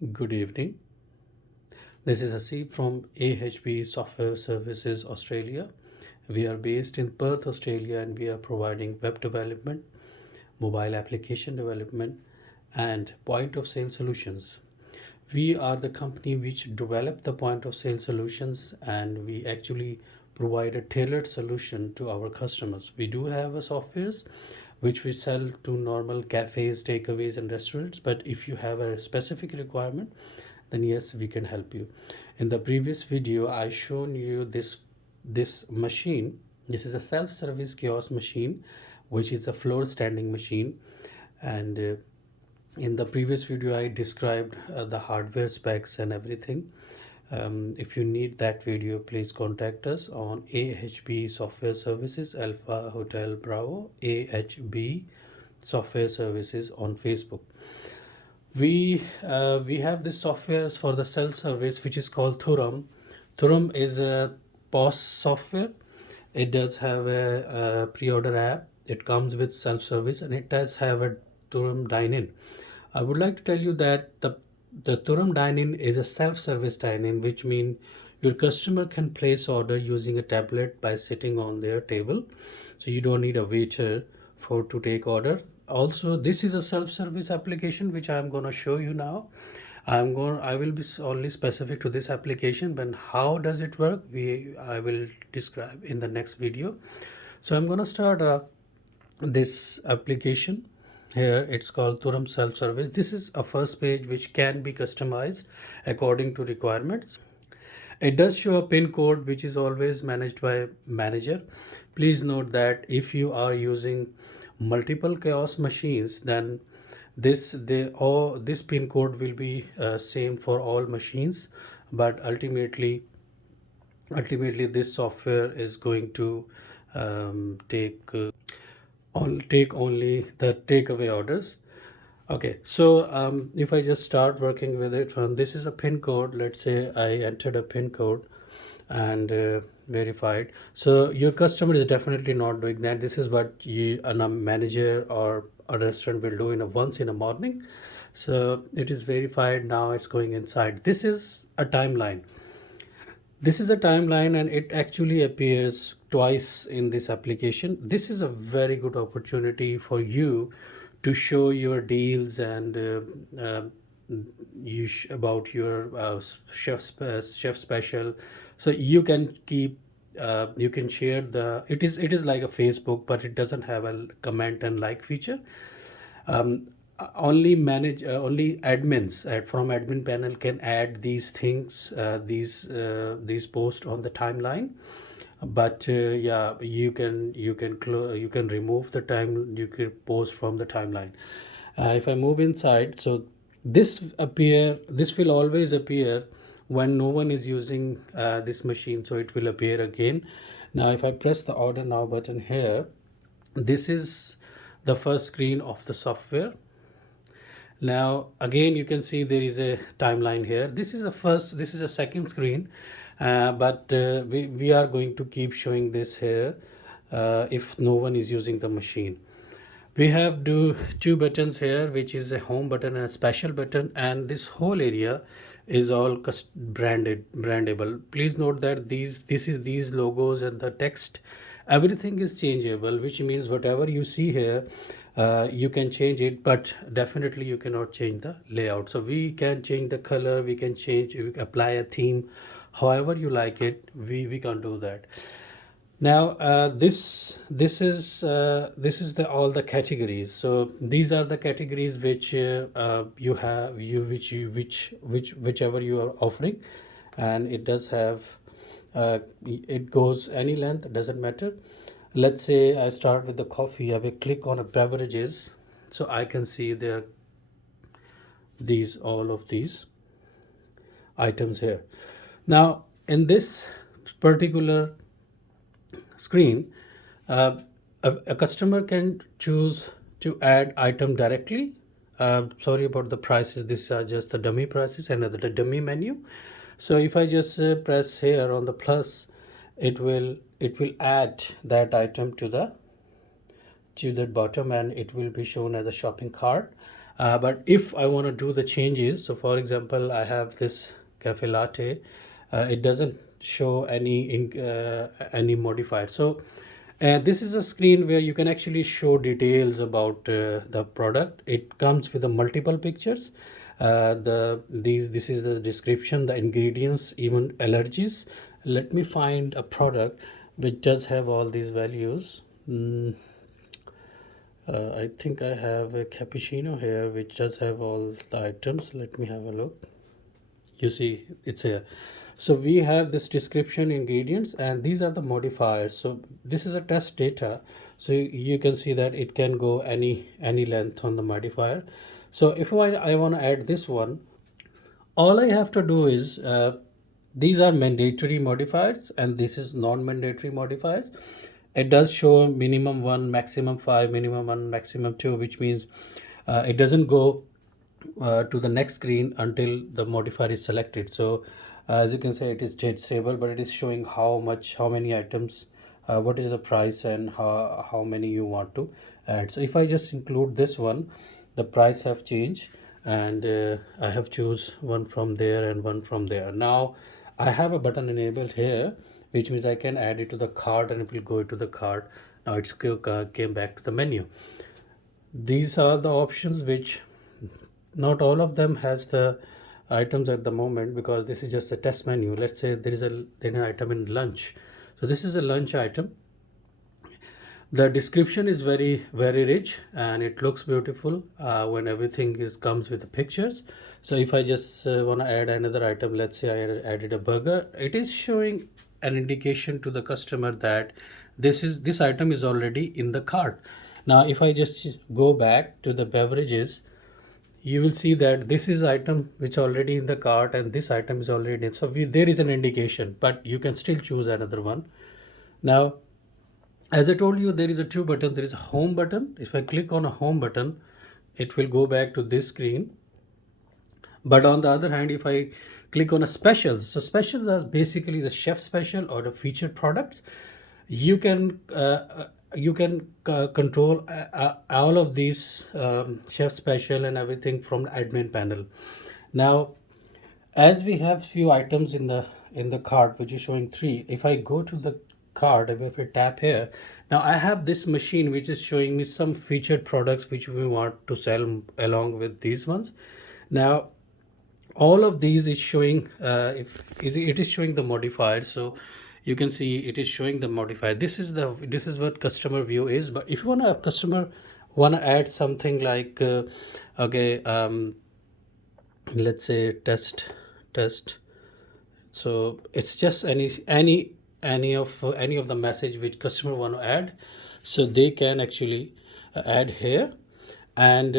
Good evening. This is Haseeb from AHB Software Services Australia. We are based in Perth, Australia, and we are providing web development, mobile application development, and point of sale solutions. We are the company which develop the point of sale solutions, and we actually provide a tailored solution to our customers. We do have a softwares which we sell to normal cafes, takeaways, and restaurants. But if you have a specific requirement, then yes, we can help you. In the previous video, I shown you this machine. This is a self-service kiosk machine, which is a floor standing machine. And in the previous video, I described the hardware specs and everything. If you need that video, please contact us on AHB Software Services, Alpha Hotel Bravo, AHB Software Services on Facebook. We have this software for the self service which is called Thuram. Thuram is a POS software. It does have a pre-order app. It comes with self service and it does have a Thuram dine-in. I would like to tell you that the Thuram dine-in is a self-service dine-in, which means your customer can place order using a tablet by sitting on their table, so you don't need a waiter for to take order. Also, this is a self-service application which I'm going to show you now. I will be only specific to this application, but how does it work? I will describe in the next video. So I'm going to start this application. Here it's called Thuram Self Service. This is a first page which can be customized according to requirements. It does show a pin code which is always managed by manager. Please note that if you are using multiple kiosk machines, then this pin code will be same for all machines, but ultimately this software is going to take only the takeaway orders. Okay, so if I just start working with it, this is a pin code. Let's say I entered a pin code and verified. So your customer is definitely not doing that. This is what a manager or a restaurant will do in a once in a morning. So it is verified. Now it's going inside. This is a timeline. This is a timeline and it actually appears twice in this application. This is a very good opportunity for you to show your deals and about your chef special. So you can you can share it is like a Facebook, but it doesn't have a comment and like feature. um, only admins from admin panel can add these things, these posts on the timeline. But yeah, you can remove the time, you can post from the timeline. If I move inside, so this will always appear when no one is using this machine, so it will appear again. Now if I press the order now button here, this is the first screen of the software. Now again you can see there is a timeline here. This is a second screen, but we are going to keep showing this here if no one is using the machine. We have two buttons here, which is a home button and a special button, and this whole area is all brandable. Please note that these logos and the text, everything is changeable, which means whatever you see here, you can change it, but definitely you cannot change the layout. So we can change the color, we can apply a theme however you like it. We can't do that. Now this is the all the categories. So these are the categories which you have you which you which whichever you are offering, and it does have it goes any length, doesn't matter. Let's say I start with the coffee. I will click on a beverages, so I can see there all of these items here. Now in this particular screen, a customer can choose to add item directly. Sorry about the prices, these are just the dummy prices and the dummy menu. So if I just press here on the plus, it will add that item to the bottom, and it will be shown as a shopping cart. But if I want to do the changes, so for example, I have this cafe latte, it doesn't show any modifier. So this is a screen where you can actually show details about the product. It comes with a multiple pictures. This is the description, the ingredients, even allergies. Let me find a product which does have all these values. I think I have a cappuccino here which does have all the items. Let me have a look. You see, it's here. So we have this description, ingredients, and these are the modifiers. So this is a test data. So you can see that it can go any length on the modifier. So if I want to add this one, all I have to do is these are mandatory modifiers and this is non-mandatory modifiers. It does show minimum one, maximum five, minimum one, maximum two, which means it doesn't go to the next screen until the modifier is selected. So as you can say, it is disabled, but it is showing how many items, what is the price, and how many you want to add. So if I just include this one, the price have changed, and I have choose one from there and one from there. Now I have a button enabled here, which means I can add it to the cart and it will go into the cart. Now it's came back to the menu. These are the options which not all of them has the items at the moment, because this is just a test menu. Let's say there is an item in lunch. So this is a lunch item. The description is very rich and it looks beautiful when everything comes with the pictures. So if I just want to add another item, let's say I added a burger, it is showing an indication to the customer that this item is already in the cart. Now if I just go back to the beverages, you will see that this is item which already in the cart and this item is already in. So there is an indication, but you can still choose another one. Now as I told you, there is a two button. There is a home button. If I click on a home button, it will go back to this screen. But on the other hand, if I click on a specials, so specials are basically the chef special or the featured products. You can control all of these chef special and everything from the admin panel. Now, as we have few items in the cart, which is showing three. If I go to the cart, if I tap here, now I have this machine which is showing me some featured products which we want to sell along with these ones. Now all of these is showing if it is showing the modifier. So you can see it is showing the modifier. This is what customer view is. But if you want to have customer want to add something like okay, let's say test. So it's just any of the message which customer want to add, so they can actually add here. And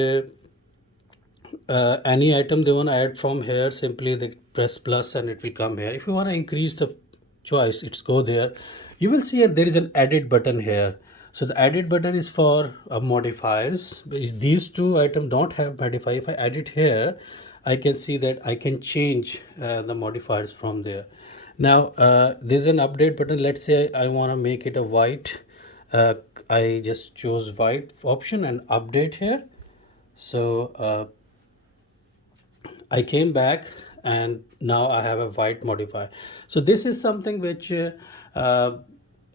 any item they want to add from here, simply they press plus and it will come here. If you want to increase the choice, it's go there. You will see there is an edit button here. So the edit button is for modifiers. These two items don't have modifier. If I add it here, I can see that I can change the modifiers from there. Now there's an update button. Let's say I want to make it a white. I just chose white option and update here. So I came back and now I have a white modifier. So this is something which uh,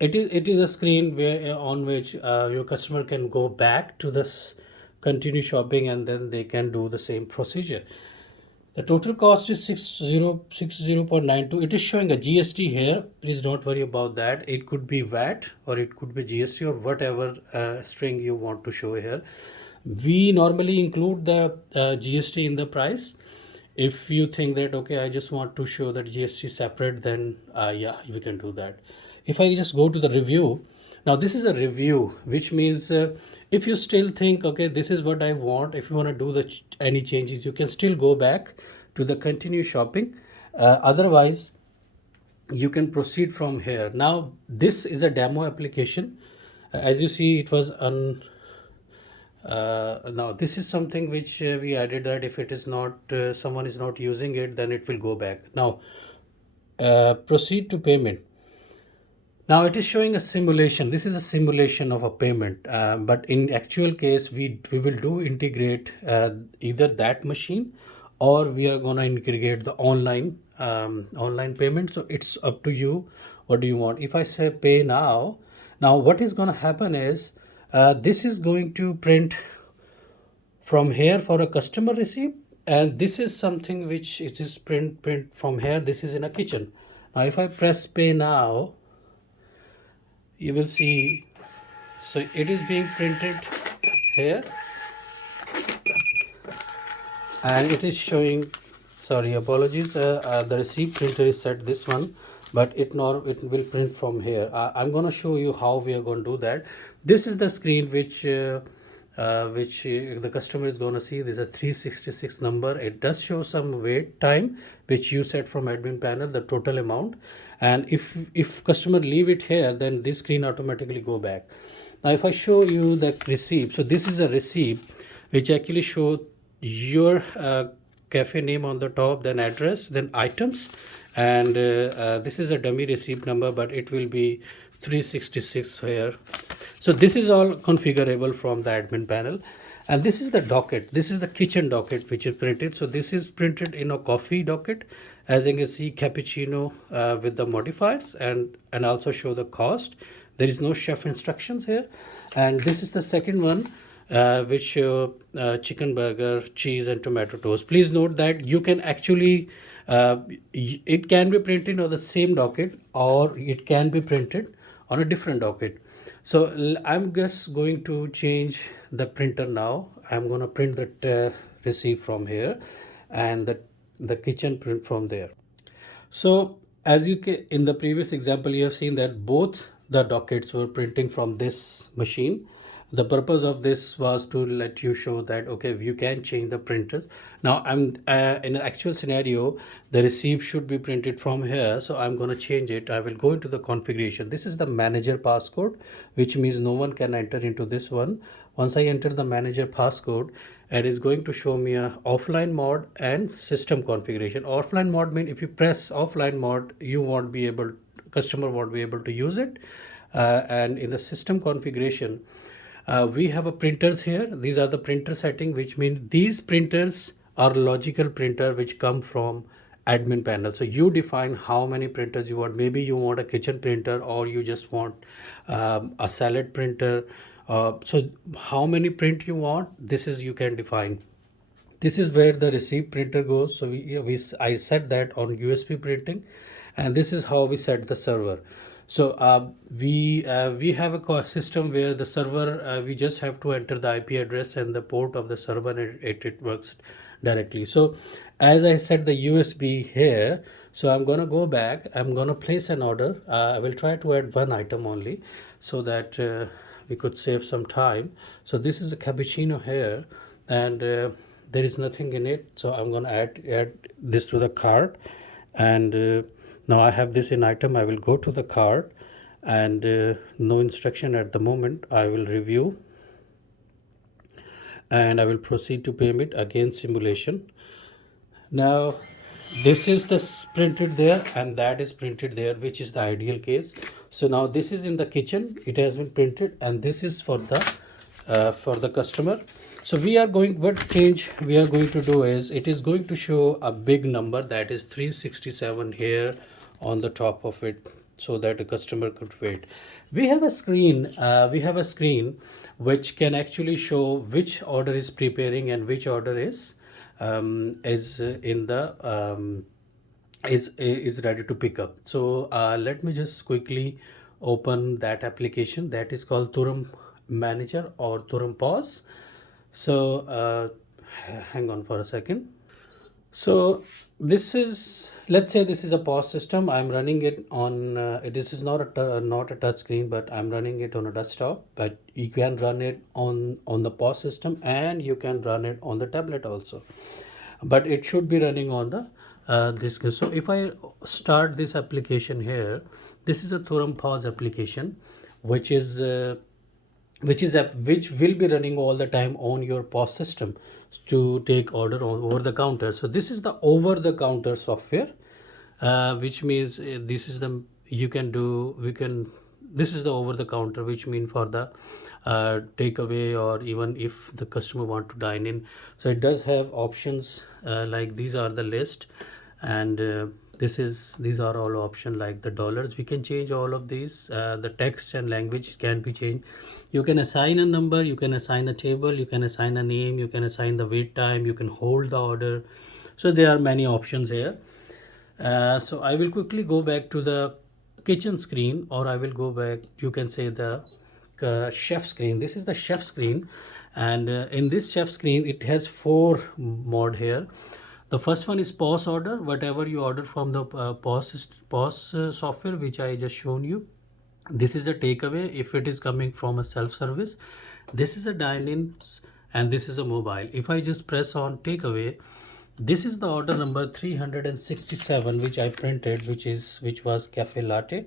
it is a screen where on which your customer can go back to this continue shopping and then they can do the same procedure. The total cost is 6060.92. It is showing a GST here. Please don't worry about that. It could be VAT or it could be GST or whatever string you want to show here. We normally include the GST in the price. If you think that okay, I just want to show that GST separate, then yeah, we can do that. If I just go to the review, now this is a review, which means if you still think okay, this is what I want, if you want to do any changes, you can still go back to the continue shopping. Otherwise you can proceed from here. Now this is a demo application. As you see, it was now this is something which we added, that if it is not someone is not using it, then it will go back. Now proceed to payment. Now it is showing a simulation. This is a simulation of a payment, but in actual case, we will do integrate either that machine, or we are gonna integrate the online payment. So it's up to you. What do you want? If I say pay now, now what is gonna happen is this is going to print from here for a customer receipt, and this is something which it is print from here. This is in a kitchen. Now if I press pay now, you will see, so it is being printed here, and it is showing, sorry, apologies, the receipt printer is set this one, but it will print from here. I'm going to show you how we are going to do that. This is the screen which the customer is going to see. This is a 366 number. It does show some wait time which you set from admin panel, the total amount, and if customer leave it here, then this screen automatically go back. Now if I show you the receipt, so this is a receipt which actually show your cafe name on the top, then address, then items, and this is a dummy receipt number, but it will be 366 here. So this is all configurable from the admin panel. And this is the docket. This is the kitchen docket which is printed. So this is printed in a coffee docket, as you can see, cappuccino with the modifiers, and also show the cost. There is no chef instructions here. And this is the second one, which show chicken burger, cheese, and tomato toast. Please note that you can actually it can be printed on the same docket, or it can be printed on a different docket. So I'm just going to change the printer now. I'm going to print that receipt from here, and the kitchen print from there. So as you can, in the previous example, you have seen that both the dockets were printing from this machine. The purpose of this was to let you show that, okay, you can change the printers. Now I'm in an actual scenario, the receipt should be printed from here, so I'm going to change it. I will go into the configuration. This is the manager passcode, which means no one can enter into this one. Once I enter the manager passcode, it is going to show me a offline mode and system configuration. Offline mode means if you press offline mode, you won't be able, customer won't be able to use it. And in the system configuration, we have a printers here. These are the printer setting, which means these printers are logical printer which come from admin panel. So you define how many printers you want. Maybe you want a kitchen printer, or you just want a salad printer. So how many print you want, this is you can define. This is where the receipt printer goes. So I set that on USB printing, and this is how we set the server. So we have a system where the server, we just have to enter the IP address and the port of the server, and it works directly. So as I set the USB here, so I'm going to go back, I'm going to place an order. I will try to add one item only, so that we could save some time. So this is a cappuccino here, and there is nothing in it, so I'm going to add this to the cart. And now I have this in item. I will go to the cart, and no instruction at the moment. I will review, and I will proceed to payment. Again, simulation. Now this is the printed there, and that is printed there, which is the ideal case. So now this is in the kitchen, it has been printed, and this is for the customer. So we are going, what change we are going to do is, it is going to show a big number, that is 367 here on the top of it, so that the customer could wait. We have a screen which can actually show which order is preparing and which order is in the is ready to pick up. So let me just quickly open that application, that is called Turum Manager or Turum POS. So hang on for a second. So this is, let's say this is a POS system. I'm running it on this is not a touch screen, but I'm running it on a desktop. But you can run it on the POS system, and you can run it on the tablet also, but it should be running on the this. So if I start this application here, this is a Thurum POS application, which will be running all the time on your POS system to take order over the counter. So this is the over the counter software, which means this is the you can do we can this is the over the counter, which mean for the takeaway, or even if the customer want to dine in. So it does have options, like these are the list, and these are all option like the dollars. We can change all of these. The text and language can be changed. You can assign a number, you can assign a table, you can assign a name, you can assign the wait time, you can hold the order. So there are many options here. So I will quickly go back to the kitchen screen, or I will go back, you can say, the chef screen. This is the chef screen, and in this chef screen it has four mode here. The first one is POS order, whatever you order from the POS software, which I just shown you. This is a takeaway if it is coming from a self-service. This is a dine-in, and this is a mobile. If I just press on takeaway, this is the order number 367, which I printed, which was cafe latte.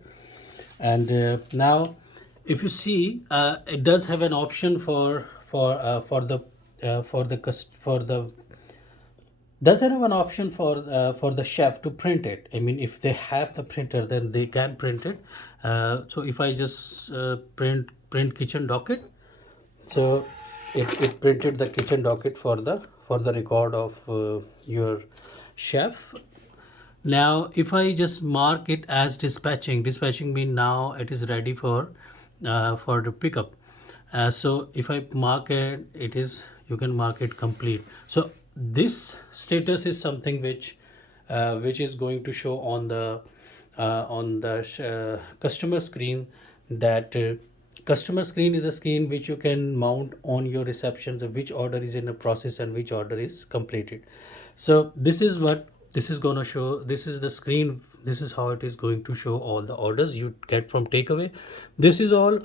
And now, if you see, it does have an option for the does it have an option for the chef to print it? I mean, if they have the printer, then they can print it. So if I just print kitchen docket, so it printed the kitchen docket for the record of your chef. Now, if I just mark it as dispatching mean now it is ready for the pickup. So if I mark it, it is, you can mark it complete. So this status is something which is going to show on the customer screen. That customer screen is a screen which you can mount on your reception, so which order is in a process and which order is completed. So this is what this is going to show. This is the screen. This is how it is going to show all the orders you get from takeaway. This is all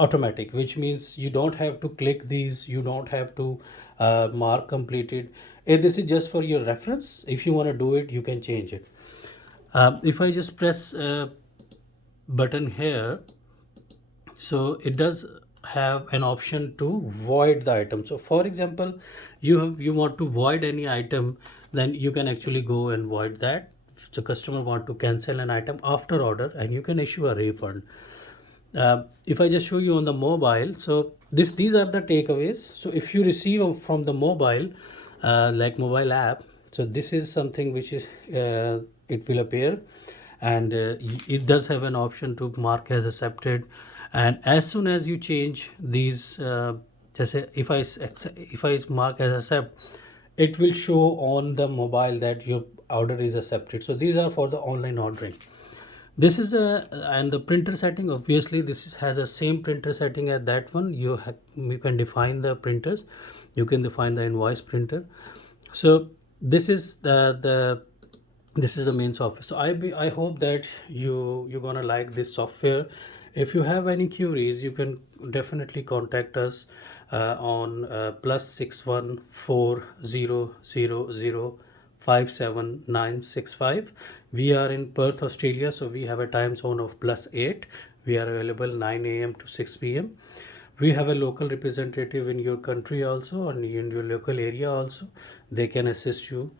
automatic, which means you don't have to click these, you don't have to mark completed. This is just for your reference. If you want to do it, you can change it. If I just press button here, so it does have an option to void the item. So for example, you want to void any item, then you can actually go and void that. So customer want to cancel an item after order, and you can issue a refund. If I just show you on the mobile, so these are the takeaways. So if you receive from the mobile, like mobile app, so this is something which is it will appear, and it does have an option to mark as accepted. And as soon as you change these, just say if I mark as accept, it will show on the mobile that your order is accepted. So these are for the online ordering. This is a, and the printer setting, obviously this has a same printer setting as that one. You can define the printers, you can define the invoice printer. So this is the this is the main software. So I hope that you're gonna like this software. If you have any queries, you can definitely contact us on +6140005796. We are in Perth, Australia, so we have a time zone of +8. We are available 9 a.m. to 6 p.m. We have a local representative in your country also, and in your local area also. They can assist you.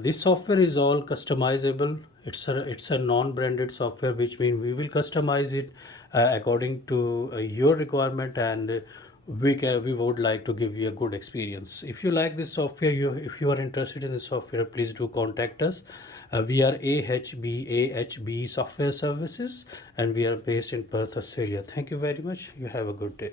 This software is all customizable. It's a non-branded software, which means we will customize it according to your requirement, and we would like to give you a good experience. If you like this software, if you are interested in this software, please do contact us. We are AHB Software Services, and we are based in Perth, Australia. Thank you very much. You have a good day.